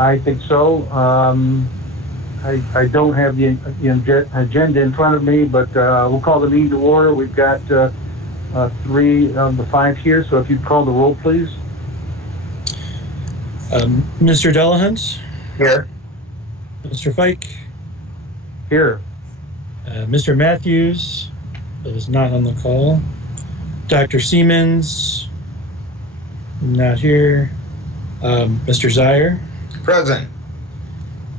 I think so. I don't have the agenda in front of me, but we'll call the meeting to order. We've got 3 of the 5 here, so if you'd call the roll, please. Mr. Delahunt? Here. Mr. Fike? Here. Mr. Matthews is not on the call. Dr. Siemens? Not here. Mr. Zier? Present.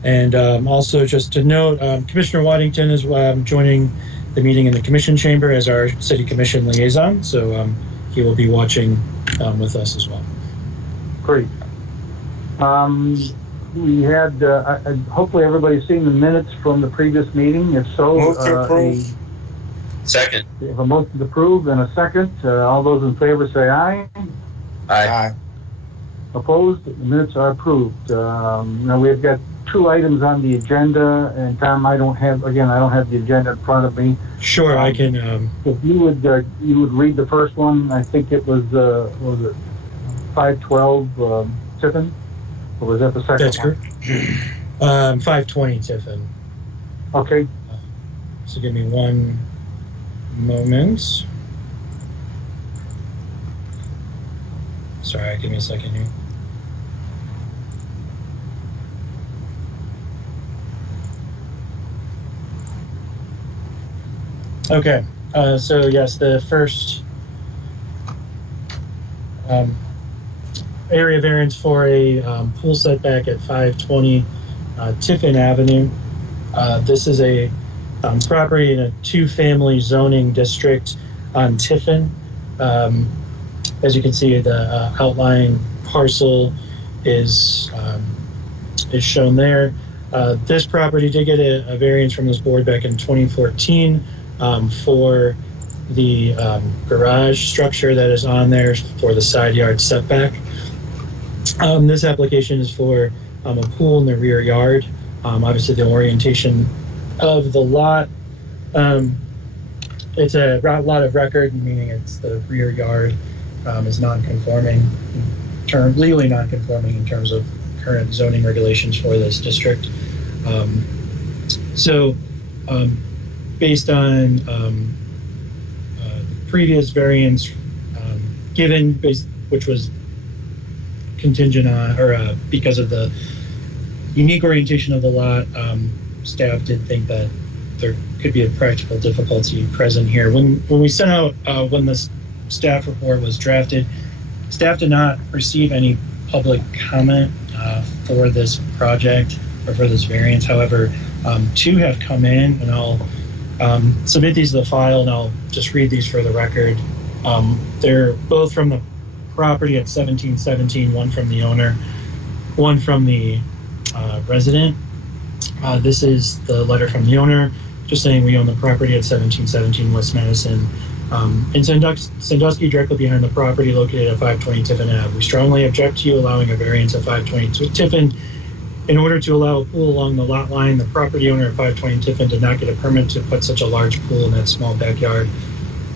And also just to note, Commissioner Waddington is joining the meeting in the Commission Chamber as our City Commission liaison, so he will be watching with us as well. Great. We had, hopefully everybody's seen the minutes from the previous meeting. If so, Move to approve. Second. We have a motion to approve and a second. All those in favor say aye. Aye. Opposed? The minutes are approved. Now we've got 2 items on the agenda, and Tom, I don't have the agenda in front of me. Sure, I can. If you would read the first one. I think it was it 512 Tiffin, or was that the second? That's correct. 520 Tiffin. Okay. So give me one moment. Sorry, give me a second here. Okay, so yes, the first area variance for a pool setback at 520 Tiffin Avenue. This is a property in a 2-family zoning district on Tiffin. As you can see, the outlying parcel is shown there. This property did get a variance from this board back in 2014 for the garage structure that is on there for the side yard setback. This application is for a pool in the rear yard. Obviously, the orientation of the lot, it's a lot of record, meaning it's the rear yard is non-conforming, legally non-conforming in terms of current zoning regulations for this district. Based on previous variance given, which was contingent on, or because of the unique orientation of the lot, staff did think that there could be a practical difficulty present here. When we sent out, when the staff report was drafted, staff did not receive any public comment for this project or for this variance. However, 2 have come in, and I'll submit these to the file, and I'll just read these for the record. They're both from the property at 1717, one from the owner, one from the resident. This is the letter from the owner, just saying we own the property at 1717 West Madison in Sandusky, directly behind the property located at 520 Tiffin Ave. We strongly object to you allowing a variance at 520 Tiffin. In order to allow a pool along the lot line, the property owner at 520 Tiffin did not get a permit to put such a large pool in that small backyard.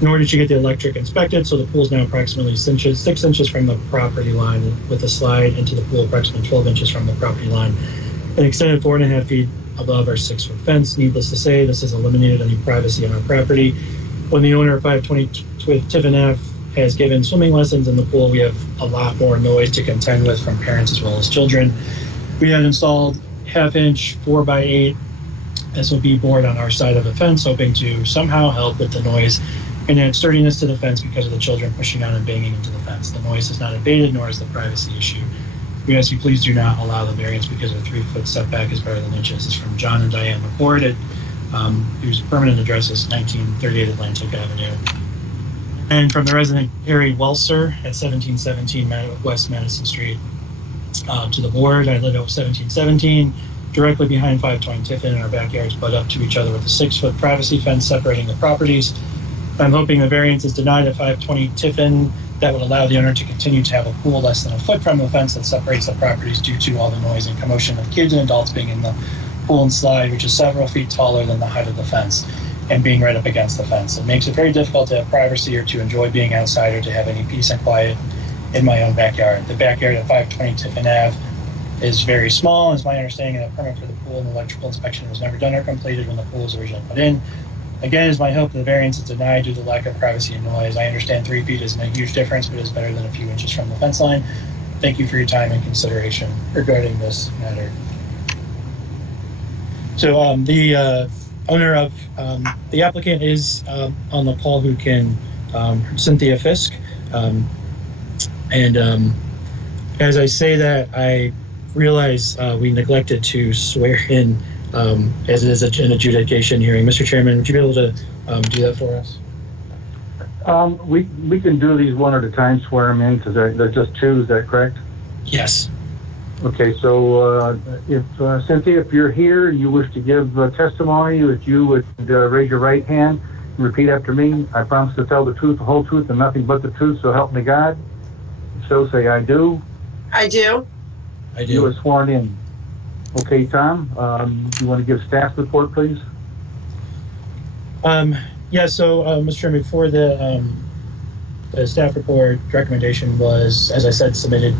In order to get the electric inspected, so the pool is now approximately 6 inches from the property line, with a slide into the pool approximately 12 inches from the property line, and extended 4.5 feet above our 6-foot fence. Needless to say, this has eliminated any privacy on our property. When the owner of 520 Tiffin Ave has given swimming lessons in the pool, we have a lot more noise to contend with from parents as well as children. We had installed 1/2-inch 4x8 SOB board on our side of the fence, hoping to somehow help with the noise and add sturdiness to the fence because of the children pushing on and banging into the fence. The noise is not abated, nor is the privacy issue. We ask you please do not allow the variance because a 3-foot setback is better than inches. This is from John and Diane McCord, whose permanent address is 1938 Atlantic Avenue. And from the resident Harry Welser at 1717 West Madison Street. To the board, I live at 1717, directly behind 520 Tiffin, and our backyards butt up to each other with a 6-foot privacy fence separating the properties. I'm hoping the variance is denied at 520 Tiffin. That would allow the owner to continue to have a pool less than a foot from the fence that separates the properties due to all the noise and commotion of kids and adults being in the pool and slide, which is several feet taller than the height of the fence, and being right up against the fence. It makes it very difficult to have privacy or to enjoy being outside or to have any peace and quiet in my own backyard. The backyard at 520 Tiffin Ave is very small. It's my understanding that a permit for the pool and electrical inspection was never done or completed when the pool was originally put in. Again, it's my hope the variance is denied due to lack of privacy and noise. I understand 3 feet isn't a huge difference, but it is better than a few inches from the fence line. Thank you for your time and consideration regarding this matter. So the owner of the applicant is on the call, who can Cynthia Fisk. As I say that, I realize we neglected to swear in as it is an adjudication hearing. Mr. Chairman, would you be able to do that for us? We can do these one at a time, swear them in, because they're just two, is that correct? Yes. Okay, so if Cynthia, if you're here and you wish to give testimony, if you would raise your right hand and repeat after me. I promise to tell the truth, the whole truth, and nothing but the truth, so help me God. So say I do. I do. I do. You are sworn in. Okay, Tom, you want to give staff report, please? Yeah, so, Mr. Chairman, for the staff report, recommendation was, as I said, submitted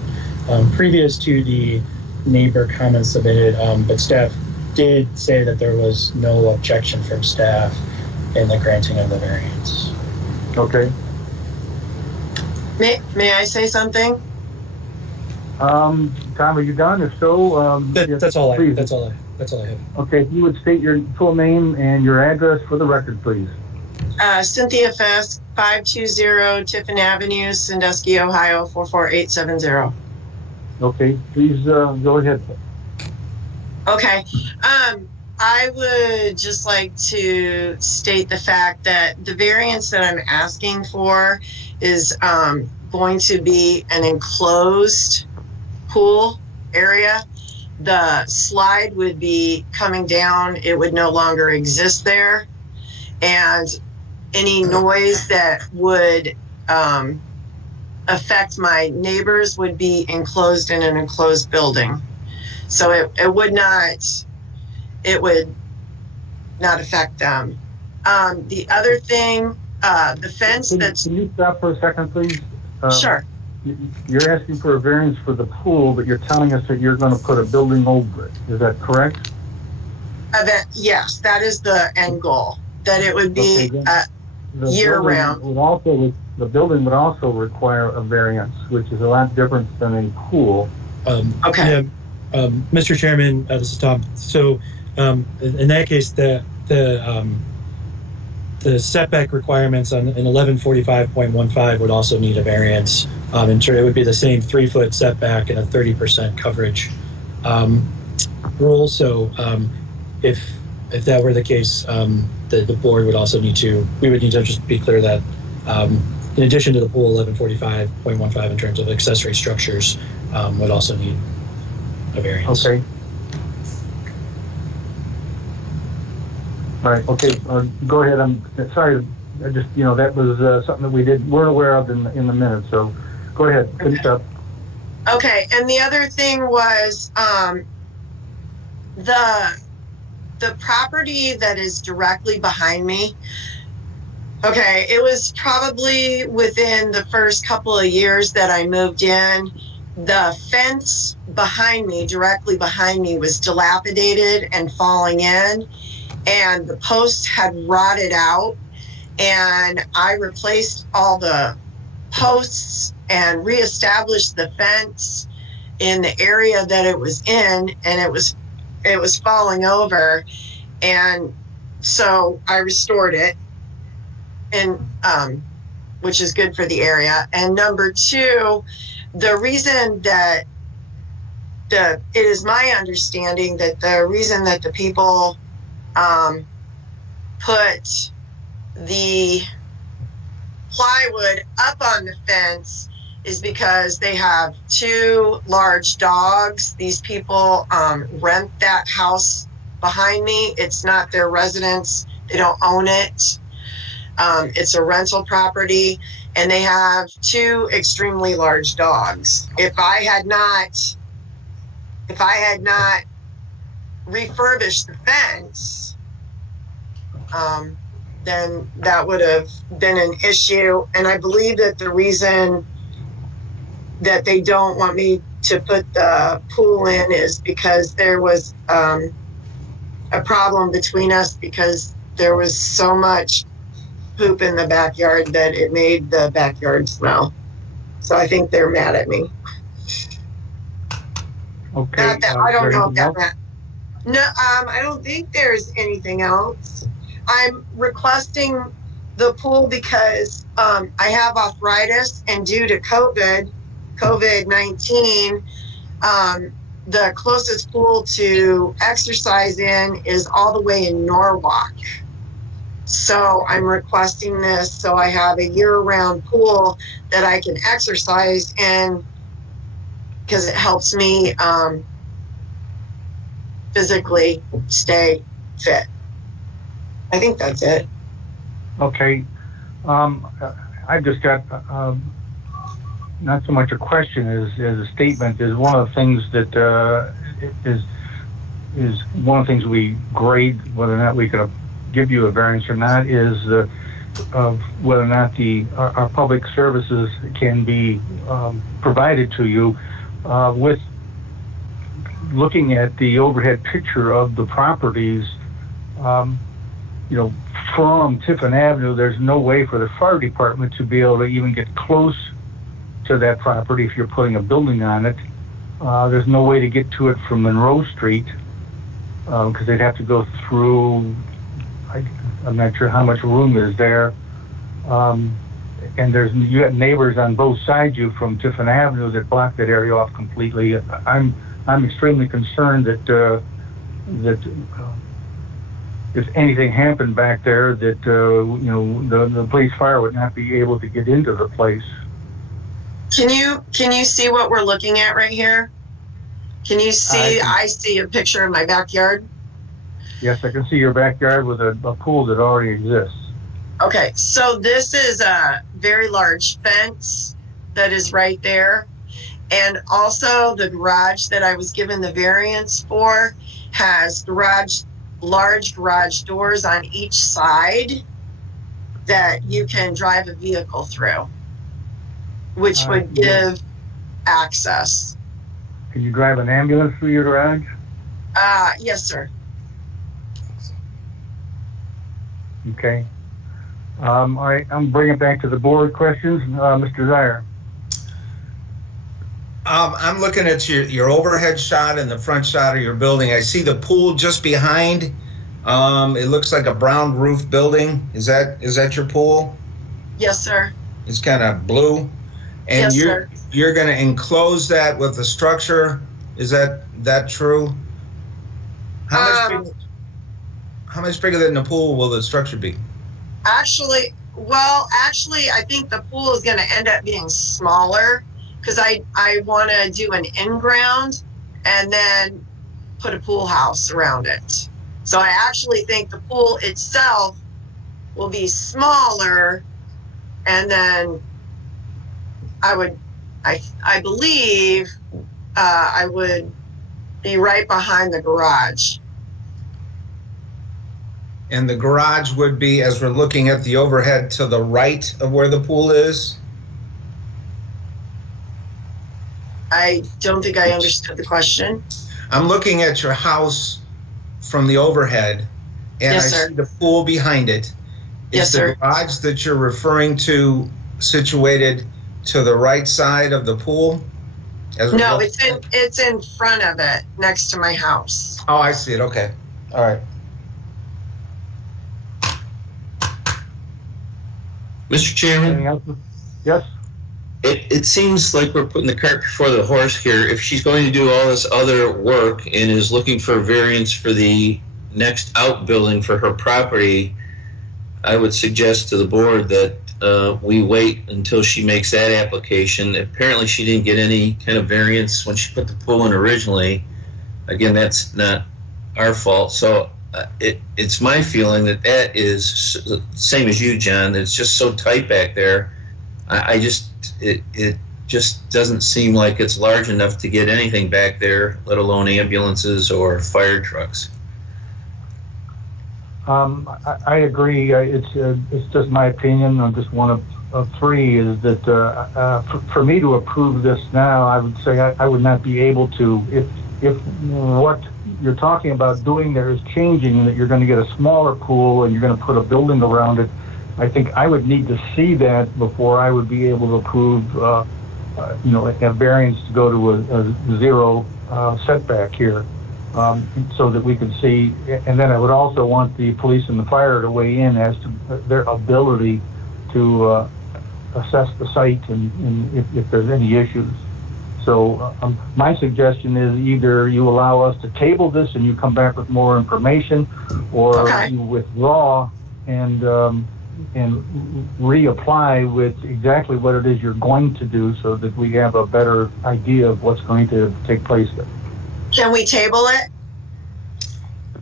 previous to the neighbor comments submitted, but staff did say that there was no objection from staff in the granting of the variance. Okay. May I say something? Tom, are you done? If so, yes, That's all I please. have. Okay, if you would state your full name and your address for the record, please. Cynthia Fisk, 520 Tiffin Avenue, Sandusky, Ohio, 44870. Okay, please go ahead. Okay. I would just like to state the fact that the variance that I'm asking for is going to be an enclosed pool area. The slide would be coming down. It would no longer exist there. And any noise that would affect my neighbors would be enclosed in an enclosed building. So it would not affect them. The other thing, the fence that's... Can you stop for a second, please? Sure. You're asking for a variance for the pool, but you're telling us that you're going to put a building over it. Is that correct? Yes, that is the end goal. That it would be The year-round. The building would also require a variance, which is a lot different than a pool. Okay. Yeah, Mr. Chairman, this is Tom. So in that case, the setback requirements in 1145.15 would also need a variance. And it would be the same 3-foot setback and a 30% coverage rule. So if that were the case, the board would also need to, we would need to just be clear that in addition to the pool 1145.15 in terms of accessory structures would also need a variance. Okay. All right, okay, go ahead. I'm sorry, I just, that was something that weren't aware of in the minutes, so go ahead, finish up. Okay, and the other thing was the property that is directly behind me. Okay, it was probably within the first couple of years that I moved in. The fence behind me, directly behind me, was dilapidated and falling in, and the posts had rotted out, and I replaced all the posts and reestablished the fence in the area that it was in, and it was falling over, and so I restored it, and which is good for the area. And number two, the reason that it is my understanding that the reason that the people put the plywood up on the fence is because they have 2 large dogs. These people rent that house behind me. It's not their residence. They don't own it. It's a rental property, and they have 2 extremely large dogs. If I had not refurbished the fence, then that would have been an issue. And I believe that the reason that they don't want me to put the pool in is because there was a problem between us because there was so much poop in the backyard that it made the backyard smell. So I think they're mad at me. Okay. Not that, I don't know if anything that else? No, I don't think there's anything else. I'm requesting the pool because I have arthritis, and due to COVID-19, the closest pool to exercise in is all the way in Norwalk. So I'm requesting this so I have a year-round pool that I can exercise in because it helps me physically stay fit. I think that's it. Okay. I just got not so much a question as a statement. Is one of the things that is one of the things we grade whether or not we can give you a variance or not is whether or not our public services can be provided to you with looking at the overhead picture of the properties. From Tiffin Avenue, there's no way for the fire department to be able to even get close to that property if you're putting a building on it. There's no way to get to it from Monroe Street because they'd have to go through, I'm not sure how much room is there. And you got neighbors on both sides of you from Tiffin Avenue that block that area off completely. I'm extremely concerned that if anything happened back there, that the police fire would not be able to get into the place. Can you see what we're looking at right here? Can you see? I see a picture of my backyard. Yes, I can see your backyard with a pool that already exists. Okay, so this is a very large fence that is right there. And also the garage that I was given the variance for has large garage doors on each side that you can drive a vehicle through, which would give access. Can you drive an ambulance through your garage? Yes, sir. Okay. All right, I'm bringing it back to the board questions. Mr. Zire. I'm looking at your overhead shot and the front shot of your building. I see the pool just behind. It looks like a brown roof building. Is that your pool? Yes, sir. It's kind of blue. And Yes, sir. You're going to enclose that with a structure. Is that true? How much bigger than the pool will the structure be? Actually, I think the pool is going to end up being smaller because I want to do an in-ground and then put a pool house around it. So I actually think the pool itself will be smaller, and then I believe I would be right behind the garage. And the garage would be, as we're looking at the overhead, to the right of where the pool is? I don't think I understood the question. I'm looking at your house from the overhead, and Yes, I sir. see the pool behind it. Yes, Is sir. the garage that you're referring to situated to the right side of the pool? No, it's in front of it, next to my house. Oh, I see it. Okay. All right. Mr. Chairman, Anything else? Yes. it seems like we're putting the cart before the horse here. If she's going to do all this other work and is looking for a variance for the next outbuilding for her property, I would suggest to the board that we wait until she makes that application. Apparently she didn't get any kind of variance when she put the pool in originally. Again, that's not our fault. So it's my feeling that is same as you, John. It's just so tight back there. It just doesn't seem like it's large enough to get anything back there, let alone ambulances or fire trucks. I agree. It's just my opinion. I just want to of three is that for me to approve this now, I would say I would not be able to. If what you're talking about doing there is changing, and that you're going to get a smaller pool and you're going to put a building around it, I think I would need to see that before I would be able to approve, a variance to go to a zero setback here, so that we could see. And then I would also want the police and the fire to weigh in as to their ability to assess the site and if there's any issues. So my suggestion is either you allow us to table this and you come back with more information, or Okay. you withdraw and reapply with exactly what it is you're going to do, so that we have a better idea of what's going to take place there. Can we table it?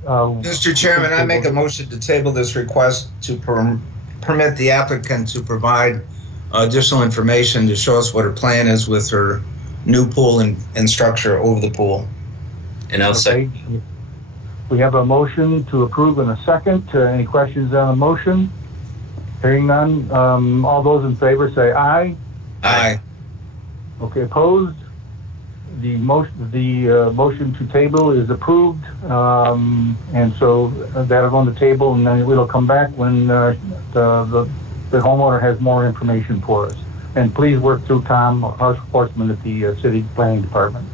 Mr. Chairman, I make a motion to table this request to permit the applicant to provide additional information to show us what her plan is with her new pool and structure over the pool. And I'll say, Okay. We have a motion to approve in a second. Any questions on the motion? Hearing none. All those in favor say aye. Aye. Okay, opposed? The motion to table is approved, and so that'll on the table, and then it'll come back when the homeowner has more information for us. And please work through Tom Horstman at the City Planning Department.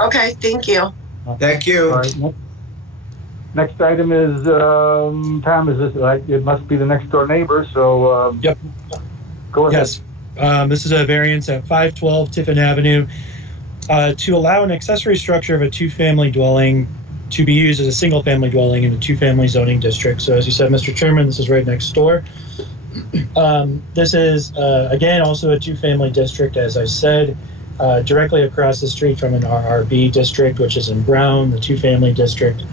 Okay, thank you. Thank you. All right. Next item is, Tom, is this, it must be the next door neighbor, so. Yep. Go ahead. Yes. This is a variance at 512 Tiffin Avenue to allow an accessory structure of a two-family dwelling to be used as a single-family dwelling in a two-family zoning district. So as you said, Mr. Chairman, this is right next door. This is, again, also a two-family district, as I said, directly across the street from an RRB district, which is in brown. The two-family district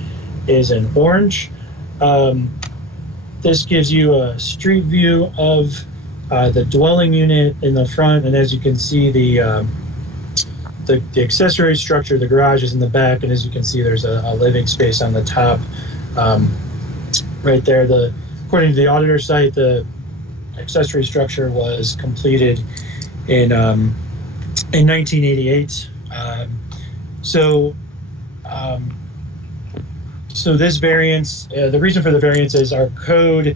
is in orange. This gives you a street view of the dwelling unit in the front, and as you can see, the accessory structure, the garage is in the back, and as you can see, there's a living space on the top. Right there, according to the auditor site, the accessory structure was completed in 1988. So this variance, the reason for the variance is our code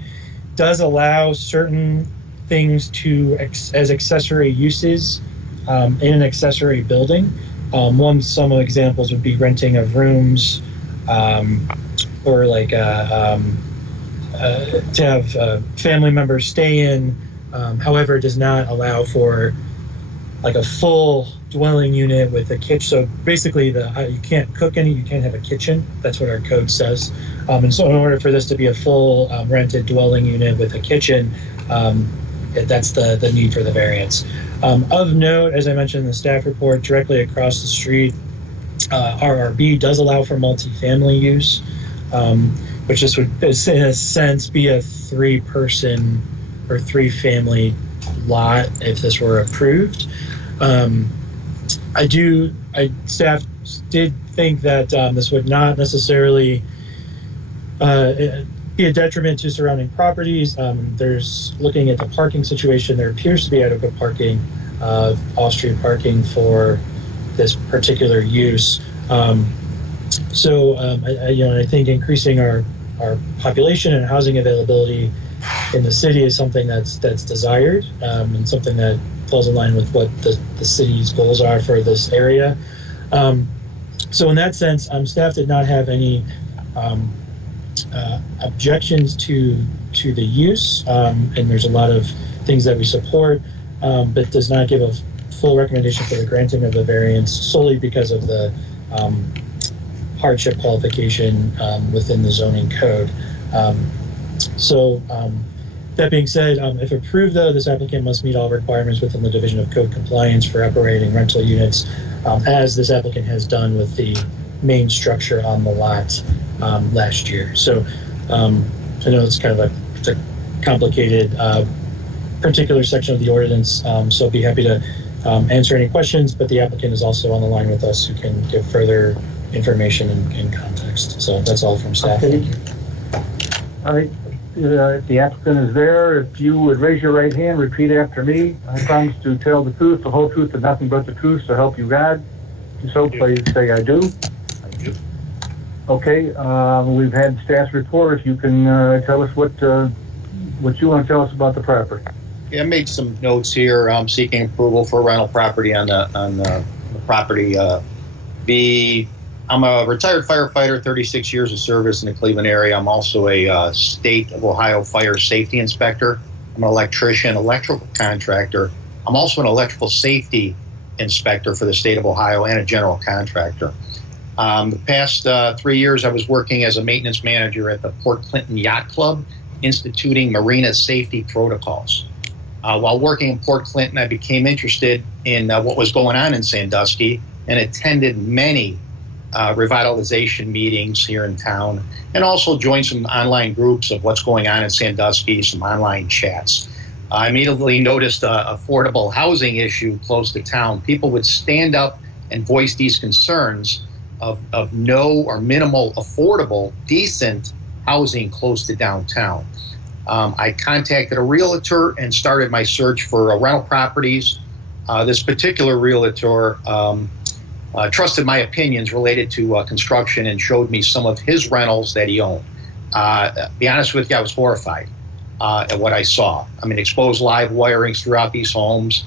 does allow certain things as accessory uses in an accessory building. Some examples would be renting of rooms, or like to have family members stay in. However, it does not allow for like a full dwelling unit with a kitchen. So basically, you can't cook you can't have a kitchen. That's what our code says. And so in order for this to be a full rented dwelling unit with a kitchen, that's the need for the variance. Of note, as I mentioned in the staff report, directly across the street, RRB does allow for multifamily use, which this would, in a sense, be a 3-person or 3-family lot if this were approved. Staff did think that this would not necessarily be a detriment to surrounding properties. There's, looking at the parking situation, there appears to be adequate parking, off-street parking for this particular use. I think increasing our population and housing availability in the city is something that's desired, and something that falls in line with what the city's goals are for this area. So in that sense, staff did not have any objections to the use, and there's a lot of things that we support, but does not give a full recommendation for the granting of the variance solely because of the hardship qualification within the zoning code. That being said, if approved, though, this applicant must meet all requirements within the Division of Code Compliance for operating rental units, as this applicant has done with the main structure on the lot last year. So I know it's kind of a complicated particular section of the ordinance, so I'll be happy to answer any questions, but the applicant is also on the line with us who can give further information and context. So that's all from staff. Okay. All right. if the applicant is there, if you would raise your right hand, repeat after me. I promise to tell the truth, the whole truth, and nothing but the truth, so help you God. So please say I do. I do. Okay, we've had staff's report. If you can tell us what you want to tell us about the property. Yeah, I made some notes here. I'm seeking approval for a rental property on the property. I'm a retired firefighter, 36 years of service in the Cleveland area. I'm also a state of Ohio fire safety inspector. I'm an electrician, electrical contractor. I'm also an electrical safety inspector for the state of Ohio and a general contractor. The past 3 years, I was working as a maintenance manager at the Port Clinton Yacht Club, instituting marina safety protocols. While working in Port Clinton, I became interested in what was going on in Sandusky and attended many revitalization meetings here in town, and also joined some online groups of what's going on in Sandusky, some online chats. I immediately noticed an affordable housing issue close to town. People would stand up and voice these concerns of no or minimal affordable, decent housing close to downtown. I contacted a realtor and started my search for rental properties. This particular realtor trusted my opinions related to construction and showed me some of his rentals that he owned. Be honest with you, I was horrified at what I saw. I mean, exposed live wirings throughout these homes,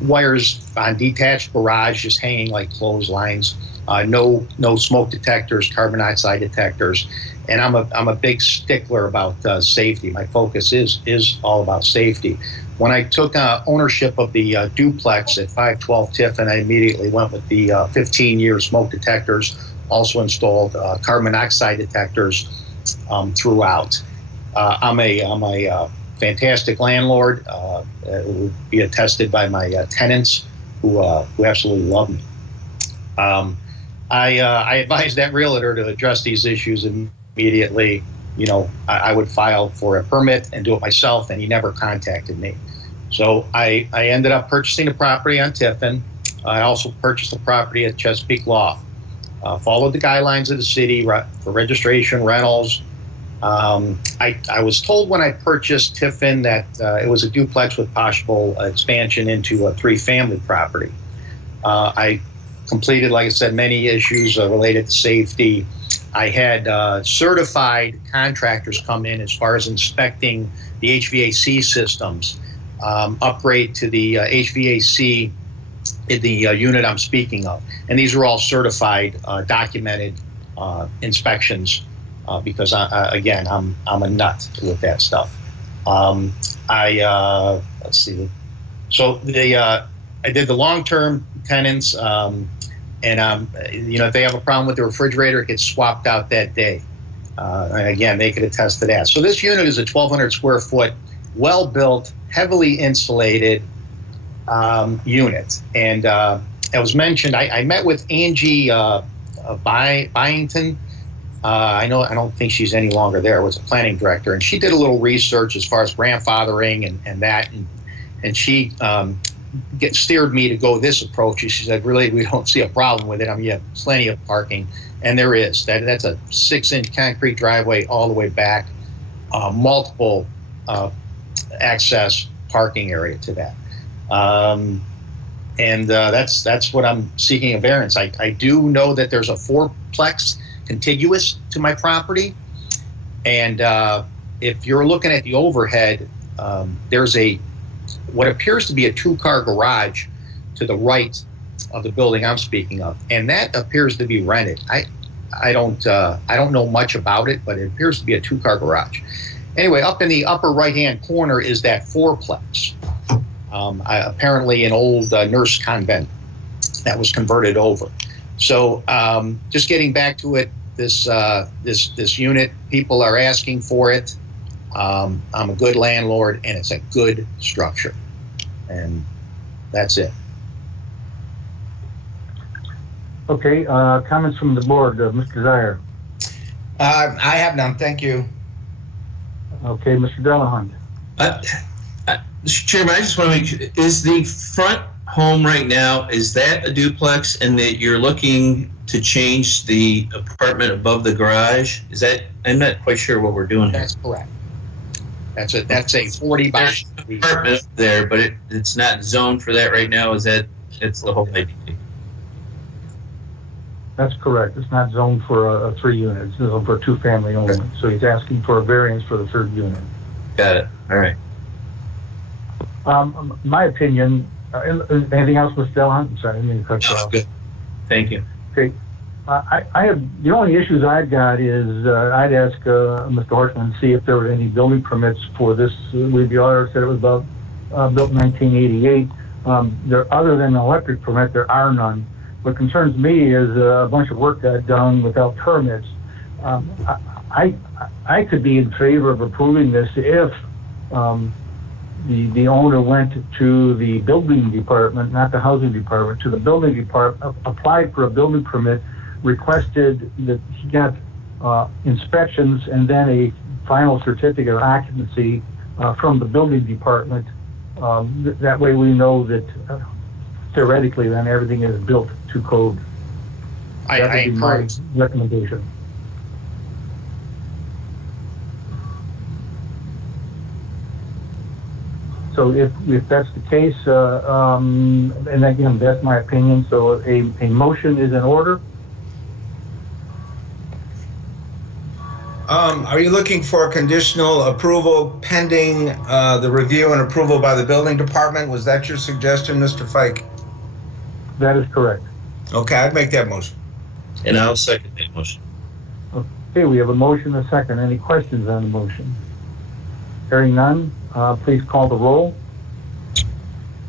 wires on detached garage just hanging like clotheslines, no smoke detectors, carbon monoxide detectors. And I'm a big stickler about safety. My focus is all about safety. When I took ownership of the duplex at 512 Tiffin, I immediately went with the 15-year smoke detectors, also installed carbon monoxide detectors throughout. I'm a fantastic landlord. It would be attested by my tenants who absolutely love me. I advised that realtor to address these issues immediately. You know, I would file for a permit and do it myself, and he never contacted me. So I ended up purchasing the property on Tiffin. I also purchased the property at Chesapeake Loft. Followed the guidelines of the city for registration, rentals. I was told when I purchased Tiffin that it was a duplex with possible expansion into a 3-family property. I completed, like I said, many issues related to safety. I had certified contractors come in as far as inspecting the HVAC systems, upgrade to the HVAC in the unit I'm speaking of. And these are all certified, documented inspections because, again, I'm a nut with that stuff. Let's see. So I did the long-term tenants. And you know, if they have a problem with the refrigerator, it gets swapped out that day. And again, they could attest to that. So this unit is a 1,200 square foot, well-built, heavily insulated unit. And it was mentioned, I met with Angie Byington. I don't think she's any longer there. Was a planning director, and she did a little research as far as grandfathering and that, and she steered me to go this approach. She said, really, we don't see a problem with it. I mean, you have plenty of parking, and there is. That's a 6-inch concrete driveway all the way back, multiple access parking area to that. And that's what I'm seeking a variance. I do know that there's a 4-plex contiguous to my property, and if you're looking at the overhead, there's what appears to be a 2-car garage to the right of the building I'm speaking of, and that appears to be rented. I don't know much about it, but it appears to be a 2-car garage. Anyway, up in the upper right-hand corner is that 4-plex. Apparently an old nurse convent that was converted over. So just getting back to it, this unit, people are asking for it. I'm a good landlord, and it's a good structure, and that's it. Okay, comments from the board, Mr. Dyer. I have none, thank you. Okay, Mr. Delahunt. Mr. Chairman, I just want to make sure, is the front home right now, is that a duplex and that you're looking to change the apartment above the garage? Is that, I'm not quite sure what we're doing here. That's correct. That's a 40 by There's an apartment up there, but it's not zoned for that right now. Is that, it's the whole idea? That's correct. It's not zoned for a 3 unit. It's zoned for a 2-family only. So he's asking for a variance for the 3rd unit. Got it. All right. My opinion, anything else, Mr. Delahunt? I'm sorry, I didn't mean to cut you That's off. good. Thank you. Okay. I have, the only issues I've got is, I'd ask, Mr. Horstman to see if there were any building permits for this. The auditor said it was built in 1988. Other than an electric permit, there are none. What concerns me is a bunch of work got done without permits. I could be in favor of approving this if, the owner went to the building department, not the housing department, to the building department, applied for a building permit, requested that he got inspections and then a final certificate of occupancy from the building department. That way we know that theoretically then everything is built to code. I That would be my encourage, recommendation. So if that's the case, and again, that's my opinion, so a motion is in order. Are you looking for a conditional approval pending the review and approval by the building department? Was that your suggestion, Mr. Fike? That is correct. Okay, I'd make that motion. And I'll second that motion. Okay, we have a motion, and a second. Any questions on the motion? Hearing none, please call the roll.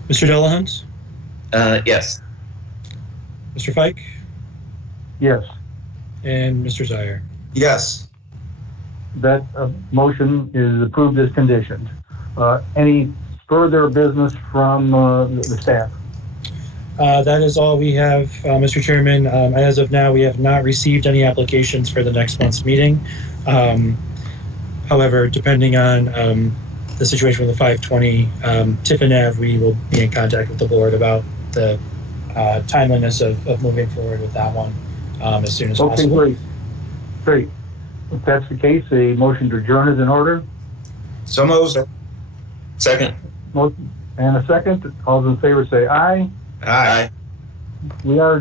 Mr. Delahunt, Yes. Mr. Fike, Yes, and Mr. Zire. Yes. that motion is approved as conditioned. Any further business from the staff? That is all we have, Mr. Chairman. As of now, we have not received any applications for the next month's meeting. However, depending on the situation with the 520 Tiffin Ave, we will be in contact with the board about the timeliness of moving forward with that one as soon as Okay, possible. great. Great. If that's the case, a motion to adjourn is in order. So moved. Second. Motion and a second. All those in favor say aye. Aye. We are